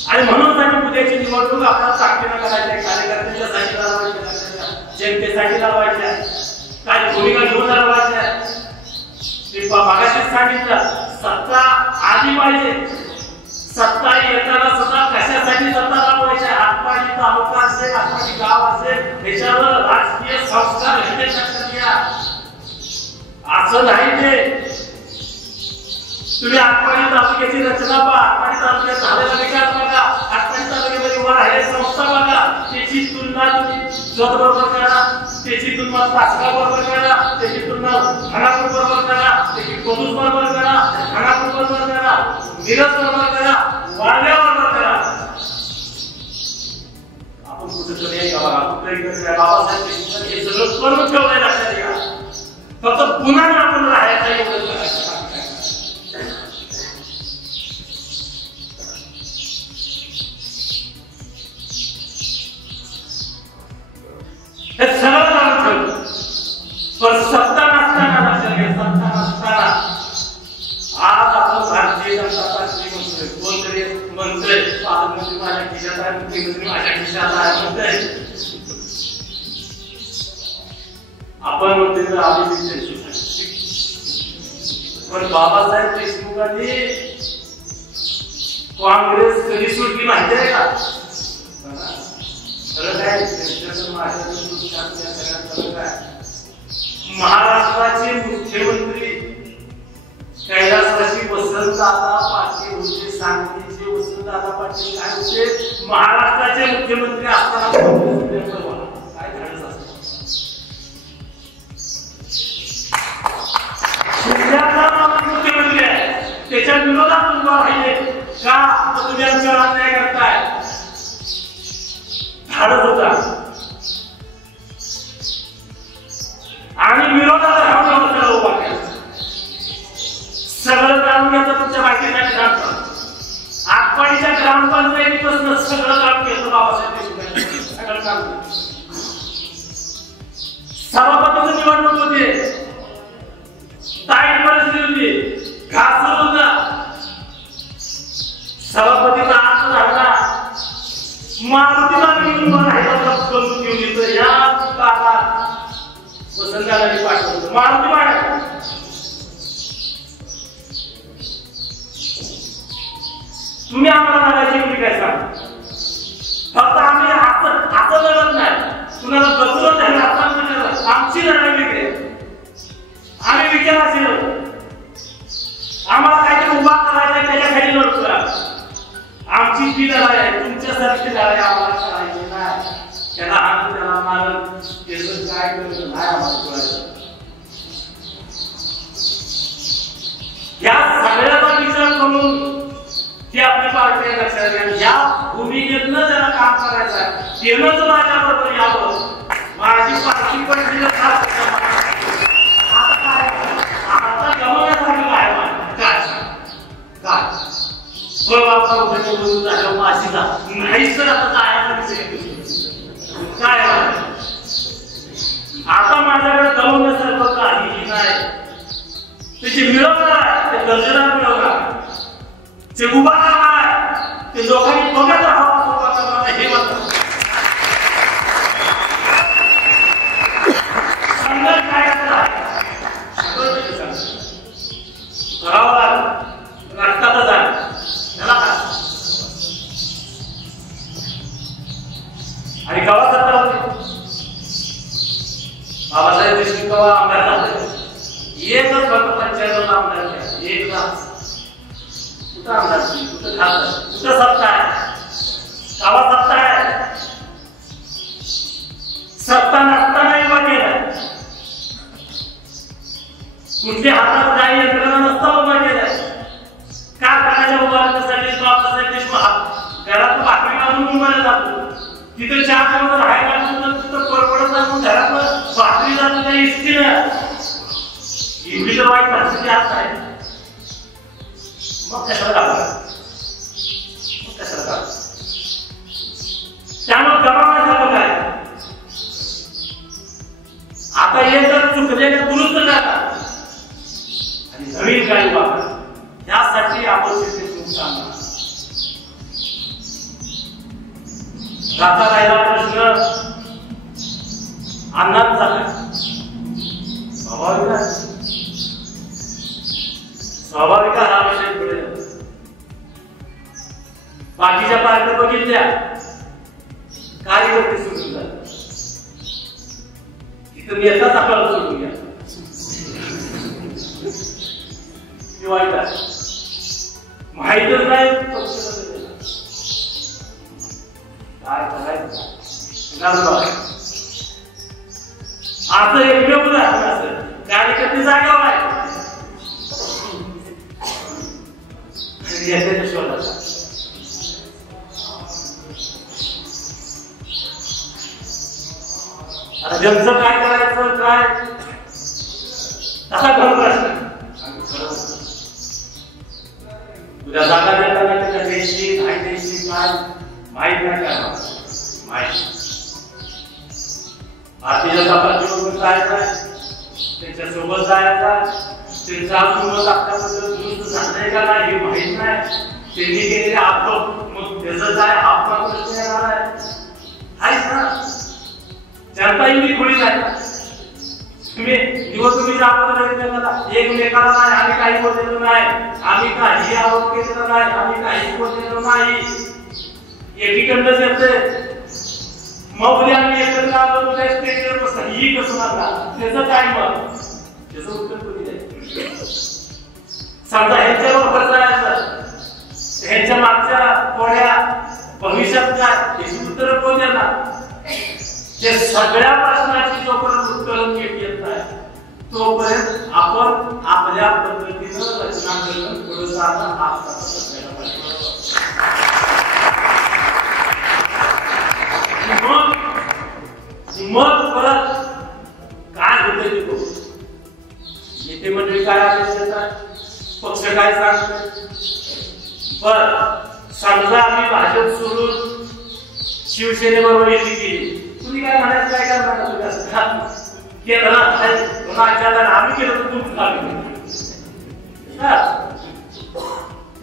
आणि म्हणून त्यांनी उद्याची निवडणूक आपल्याला ताकदीनं करायची कार्यकर्त्यांच्यासाठी लढवायच्या जनतेसाठी लढवायच्या काही भूमिका घेऊन लढवायच्या. ते मागाशीच सांगितलं सत्ता आली पाहिजे. सत्ता येताना सुद्धा कशासाठी सत्ता लावायच्या आटपाडी तालुका असेल आटपाडी गाव असेल त्याच्यावर राजकीय संस्कार घेणे शक्य असं नाही. ते तुम्ही आटपाडी तालुक्याची रचना पहा आटपाडी तालुक्यात झालेला विकास बघा आटपाडी तालुक्यामध्ये वर आहे संस्था बघा त्याची तुलना तुम्ही जत बरोबर करा त्याची तुलना तासगाव बरोबर करा त्याची तुलना खानापूर बरोबर करा त्याची कोदूस बरोबर करा खानापूर बरोबर करा मिरज बरोबर करा वाळव्या बरोबर करा. आपण कुठेतरी बाबासाहेब हे सगळं करून ठेवलंय लक्षात घ्या. फक्त पुन्हा आपण राहायचं एवढं करायचं. हे सगळं जाणून ठेवलं पण सत्ता नसताना लक्षात घ्या सत्ता नसताना आज आपण भारतीय जनता पार्टी म्हणतोय कोणतरी म्हणतोय पालकमंत्री माझ्या खिशात आहे मुख्यमंत्री माझ्या खिशात आहे म्हणतोय आपण म्हणतोय आधी पण बाबासाहेब देशमुखांनी काँग्रेस कधी सुटली माहिती आहे का. महाराष्ट्राचे मुख्यमंत्री कैलासवासी वसंतदादा पाटील होते. सांगलीचे वसंतदादा पाटील काय होते महाराष्ट्राचे मुख्यमंत्री असताना काय झालं असतं त्याच्या विरोधात उभा राहिले का तुम्ही आमच्यावर अन्याय करताय? धाडस होता आणि विरोधाला राहून त्याला उभा केला. सगळं जाणून घ्यायचं तुमच्या माहितीसाठी सांगतो. आटपाडीच्या ग्रामपंचायतीपासून सगळं काम केलं बाबासाहेब देशमुख. सगळं काम केलं. सभापतीची निवडणूक होती, टाईट परिस्थिती होती, घास होता. सभापतीचा अर्ज झाला, मारुतीला घेऊन बंदूक घेऊन येतो. या काळात वसंताला पाठवतो मारुती वाढ. तुम्ही आम्हाला लढायची तुम्ही काय सांग? फक्त आम्ही असं लढत नाही, कुणाला बसवत नाही. आमची लढाई वेगळी, आम्ही विचारायची आम्हाला काहीतरी उभा करायचा त्याच्यासाठी लढतो. आमची ती लढाई आहे, तुमच्यासारखी लढाई आम्हाला करायची नाही. त्याला हात त्याला मारत त्याचं काय करत नाही आम्हाला करायचं. या सगळ्याचा विचार करून ती आपली पार्टी लक्षात घ्या. या भूमिकेतनं ज्याला काम करायचं आहे तेनंच माझ्याबरोबर यावं. माझी पार्टी पण दिलं खास आता काय आता गमवण्यासाठी काय काय काय बाबा उद्या बोलून झालं माशीचा नाहीच तर आता काय आता माझ्याकडे गमवण्यासारखं काहीही नाही. त्याची मिळवणार ते दर्जेदार मिळवणार, ते उभा करणार, ते लोकांनी बघत राहावं उभा करणार हे म्हणतात. संघर्ष काय करावं लागेल, रक्तातच आहे त्याला काय. आणि गावात सत्ता होती, बाबासाहेब देशमुख गावा आमदार झाले. एकच फक्त 95 आमदार केला, एकच. कुठं आमदार, कुठं खासदार, कुठं सत्ता आहे? गावात सत्ता आहे, सत्ता नसताना उभा केला. कुठल्या हातात काही यंत्रणा नसता उभा केला. कारखान्याच्या उभारण्यासाठी बाबासाहेब देशमुख घरात भाकरी बांधून मुंबईला जातो. तिथे 4 दिवस राहायला तिथं परपडत जाऊन घरात भाकरी जातो त्या इष्टीनं. एवढी तर वाईट परिस्थिती आज आहे. मग कशाला घालणार, मग कशाला घालणार? त्यामुळे गमावण्यासारखं काय आता हे जर चुकलेलं दुरुस्त करतात आणि नवीन काय वापर यासाठी आपण राहता राहिला प्रश्न अन्नात झाला. स्वाभाविक आहे, स्वाभाविक हा विषय पुढे. बाकीच्या पार्ट्या बघितल्या, कार्यकर्ते सोडून झाले. तिथं येताच आपल्याला सोडून घ्या वाईट आहे. माहीतच नाही काय करायचं. आता एकमेव उदाहरण असेल, कार्यकर्ते जागेवर आहे शोधाचा. आता ज्यांचं काय करायचं काय असा खरं प्रश्न. उद्या जागा देताना त्याच्या देशी नाही देशी काय माहीत नाही काय माहीत. भारतीय जनता पार्टीबरोबर जायचं, त्यांच्यासोबत जायचा, त्यांचा अजून आपल्याबद्दल दुरुस्त झालंय का नाही हे माहीत नाही. त्यांनी केलेले आरोप मग त्याचं काय आपला प्रश्न येणार आहेच ना. जनता एवढी खोडी नाही. तुम्ही एकमेकाला नाही आम्ही काही बोललेलो नाही, आम्ही काही आरोप केलेला नाही, आम्ही काही बोललेलो नाही. एकीकडनंच येते मग उद्या आम्ही एकत्र आलो स्टेजवर बसता ही कसं लागला त्याचं काय मग त्याचं उत्तर कोणी द्यायचं. समजा ह्यांच्याबरोबर जायचं, ह्यांच्या मागच्या कोड्या भविष्यात काय याची उत्तर कोण देणार. ते सगळ्या प्रश्नाची जोपर्यंत उत्तर येत नाही तोपर्यंत आपण आपल्या पद्धतीनं रचना करणं साधा हात मग परत काय होतं ते बघू. नेते मंडळी काय आदेश देतात, पक्ष काय सांगतात. बर समजा आम्ही भाजप सोडून शिवसेनेबरोबर युती केली, तुम्ही काय म्हणायचं, काय काय म्हणा तुम्ही असं केलं ना, आम्ही केलं तर तुम्ही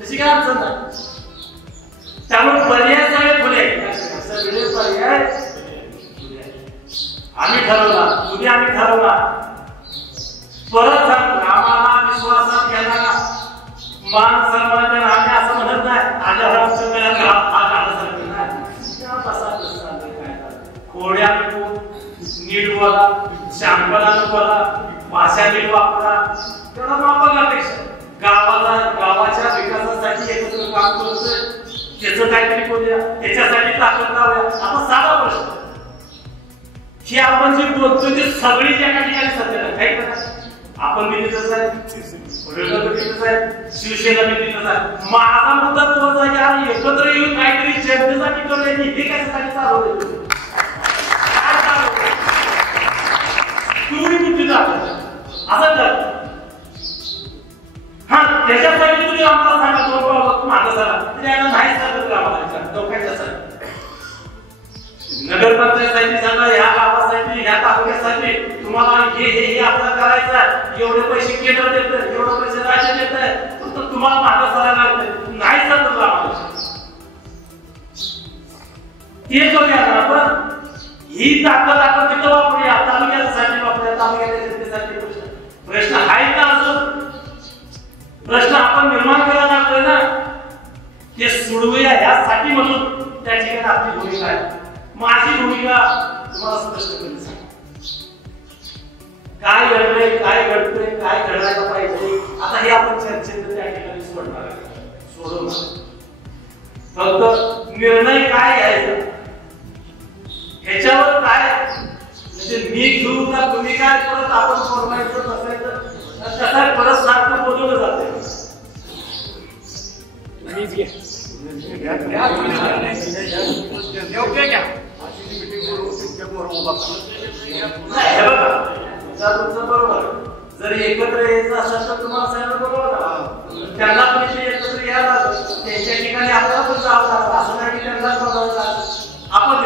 तशी काय अडचण नाही. त्यामुळे पर्याय सगळे खुले, सगळे पर्याय आम्ही ठरवला, तुम्ही आम्ही ठरवला. परत सांगतो, आम्हाला विश्वासात घेणारा मान सन्मान आम्ही असं म्हणत नाही आल्यावर खोड्या नीट बोला, शांतपणानं बोला, भाषा नीट वापरा, तेवढा मापक अपेक्षा. गावाच्या विकासासाठी एकत्र काम करतोय, त्याचं काहीतरी करूया, त्याच्यासाठी ताकद लावूया. आता साधा प्रश्न, हे आपण जे बोलतोय ते सगळीच एका ठिकाणी सत्य नाही. आपण मी तिथंच आहे, तिथंच आहे, शिवसेना मी तिथंच आहे. माझा मुद्दा तोच आहे, आणि एकत्र येऊन काहीतरी जनतेसाठी करूया, हे कशासाठी चालवलंय, काय चालवलंय, तुम्ही बुद्धी चालवलं असं कर. हा त्याच्यासाठी तुम्ही आम्हाला सांगा, दोन पावलं माझं सरा त्याला नाही सांगत आम्हाला डोक्याच्या सर नगरपंचायतीसाठी सांगा, ह्या गावासाठी, ह्या तालुक्यासाठी तुम्हाला हे आपल्याला करायचं आहे, एवढे पैसे केंद्र देत, एवढे पैसे राज्य देत आहे, फक्त तुम्हाला मागं सरायला लागते, नाही सांगत आम्हाला ते करूया. आपण ही ताकद आपण तिथं वापरूया, तालुक्यासाठी वापरूया, तालुक्याच्या जनतेसाठी. प्रश्न आहे का अजून, प्रश्न आपण निर्माण करायला लागतोय ना, ते सोडवूया यासाठी म्हणून त्या ठिकाणी आपली भूमिका आहे. माझी भूमिका तुम्हाला स्पष्ट करून सांग, काय घडलंय, काय घडतंय, काय घडायला पाहिजे. आता हे आपण चर्चेत त्या ठिकाणी सोडणार, सोडवणार. फक्त निर्णय काय घ्यायचा ह्याच्यावर काय, म्हणजे मी घेऊ का तुम्ही काय, परत आपण सोडवायचं बसायचं तसं परत सारखं बोलवलं जाते. मीच घ्या योग्य घ्या बरोबर. जर एकत्र यायचं असेल तर तुम्हाला सांगितलं बरोबर, त्यांना पण एकत्र यायला त्यांच्या ठिकाणी आपल्याला पण जावं लागतं. असं नाही की त्यांना आपण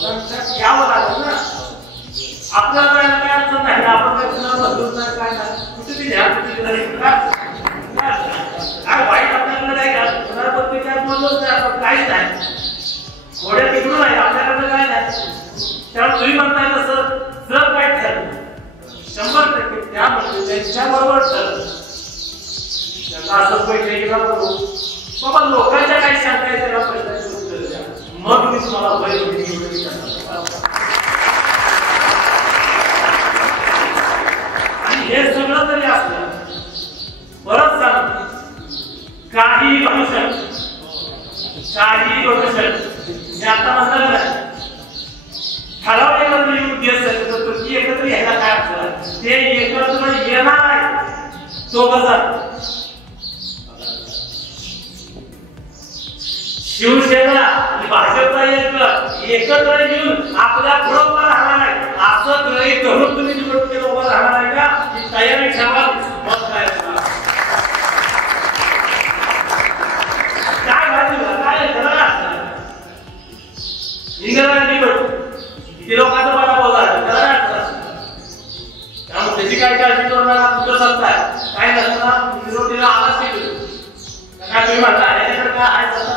त्यांना यावं लागेल ना. आपल्याला काय अडचण नाही, आपण काय कुणाला बदलून नाही, काय नाही, कुठे ती ध्यान काय वाईट आपल्याकडे नाही का, कुणाबद्दल काय बोललोच नाही आपण, काहीच नाही, थोड्या तिकडून आहे, आपल्याकडे काय नाही. त्यामुळे तुम्ही म्हणताय तसं जर काय ठरलं 100% त्यामध्ये त्यांच्याबरोबर ठरलं, त्यांना असं बैठकीला बोलू, बाबा लोकांच्या काही शंका आहे त्याला प्रश्नाचं उत्तर द्या, मग मी तुम्हाला आणि हे सगळं तरी असलं परत सांगतो, काही भविष्य मी आता म्हणलं नाही, ठराव एकत्र येऊन ती एकत्र यायला काय अडचण, ते एकत्र येणार आहे तो कसा शिवसेना आणि भाजपचा एकत्र येऊन आपल्या पुढे उभा राहणार आहे असं गृहीत धरून तुम्ही निवडणुकीला उभा राहणार आहे का, ही तयारी ठेवा. मत काय इंग्रजांनी किती लोकांचं मला बोलणार, त्यामुळे त्याची काय काळजी करणार, कुठं सत्ता आहे काय नसताना विरोधीला आवाज केली काय तुम्ही म्हणता काय आहे सत्ता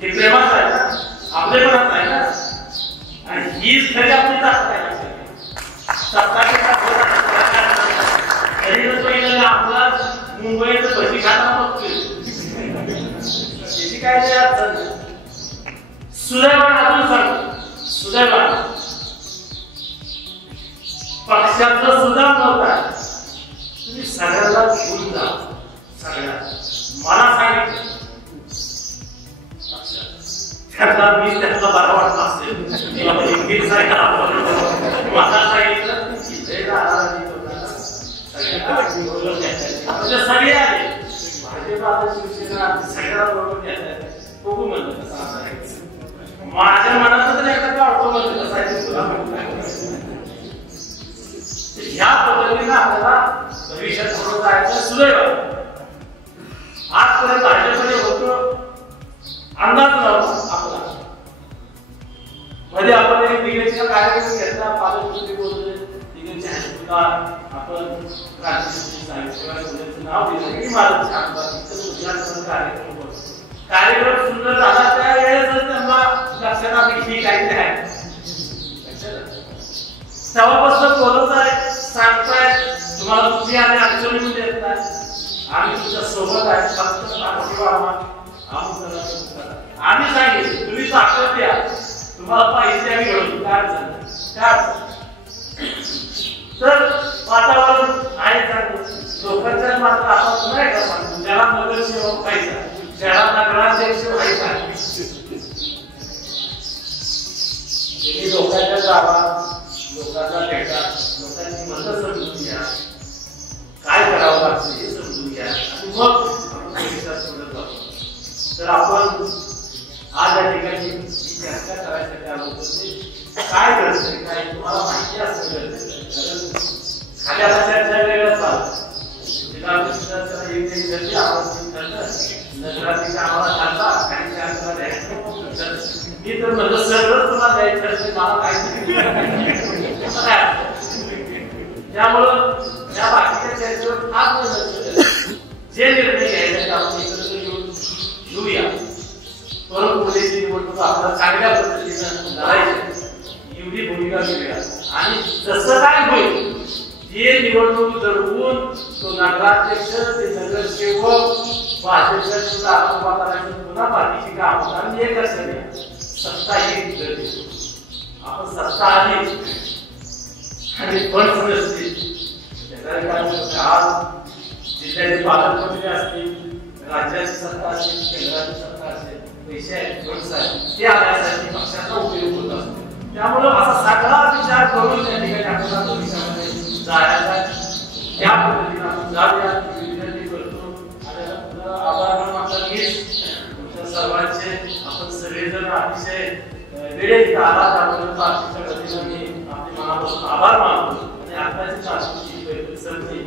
ते प्रेमाच आहे ना, आपलेपणाच आहे ना, आणि हीच खरी आपली ताकद आहे. आपला मुंबईचं भजी खाना बघतोय त्याची काय अडचण नाही. सुदैवान अजून सांगतो, सुदैवान पक्षाचं सुद्धा नव्हता, तुम्ही सगळ्याला घेऊन जा, सगळ्या मला सांगितलं त्यांना मी त्यांना बरं वाटलं असेल मला सांगितलं सगळ्याला बरोबर घ्यायचं बघू म्हणलं कसं असायचं माझ्या मनात तर एकदा काढतो म्हणलं कसं आहे तुला ह्या पद्धतीने आपल्याला भविष्यात थोडं जायचं सुदैव आजपर्यंत माझ्याकडे होतो अंदाज नव्हता आपला मध्ये आपण एक दिग्गजचा कार्यक्रम घेतला पालकमंत्री बोलले दिग्गजच्या हायस्कूलला आपण क्रांती साहित्य नाव दिलं की माझं छान कार्यक्रम सुंदर झाला त्यावेळेसच त्यांना लक्षात आलं की काहीतरी आहे तेव्हापासून बोलत आहे सांगताय तुम्हाला तुमची आणि अडचणी देत नाही आम्ही तुमच्या सोबत आहे फक्त आम्ही सांगितलं तुम्ही साखर द्या तुम्हाला पैसे आम्ही घडवतो काय झालं तर वातावरण आहे लोकांच्या मात्र आपण नाही का सांगतो ज्याला नगरसेवक व्हायचा ज्याला नगराध्यक्ष व्हायचा लोकांच्या गावात लोकांना भेटा लोकांची मदत समजून घ्या काय करावं लागतं हे समजून घ्या आणि मग तर आपण आज या ठिकाणी चर्चा करायसाठी आलो काय गरज काय तुम्हाला माहिती असेल खाली आता चर्चा वेगळं चालतं नगराध्यक्ष आम्हाला चालता काही चर्चा द्यायचं मी तर म्हणलं सगळं तुम्हाला द्यायचं मला काय त्यामुळं या बाकीच्या चर्चेवर फार जे निर्णय घ्यायचे आपण एकत्र येऊन घेऊया परंतु पुढेची निवडणूक आपल्याला चांगल्या पद्धतीनं लढायची एवढी भूमिका घेऊया आणि जसं काय होईल जे निवडणूक लढवून तो नगराध्यक्ष ते नगरसेवक भाजपच्या पुन्हा बाकीची काम आणि एक असं सत्ता ही आपण सत्ता आली आणि पण नसतील आज जिल्ह्याचे पालकमंत्री असतील राज्याची सत्ता असेल केंद्राची सत्ता असेल पैसे आहेत फंड्स आहेत ते आल्यासाठी पक्षाचा उपयोग होत असतो त्यामुळे असा सगळा विचार करून त्या ठिकाणी आपल्याला भविष्यामध्ये जायचा त्या पद्धतीने आपण जाऊया विनंती करतो आणि आभार मानतो की तुमच्या सर्वांचे आपण सगळेजण अतिशय वेळेत आला त्यामुळे पार्टीच्या वतीने मी आपल्या मनापासून आभार मानतो आणि आताची चाचणी संपली.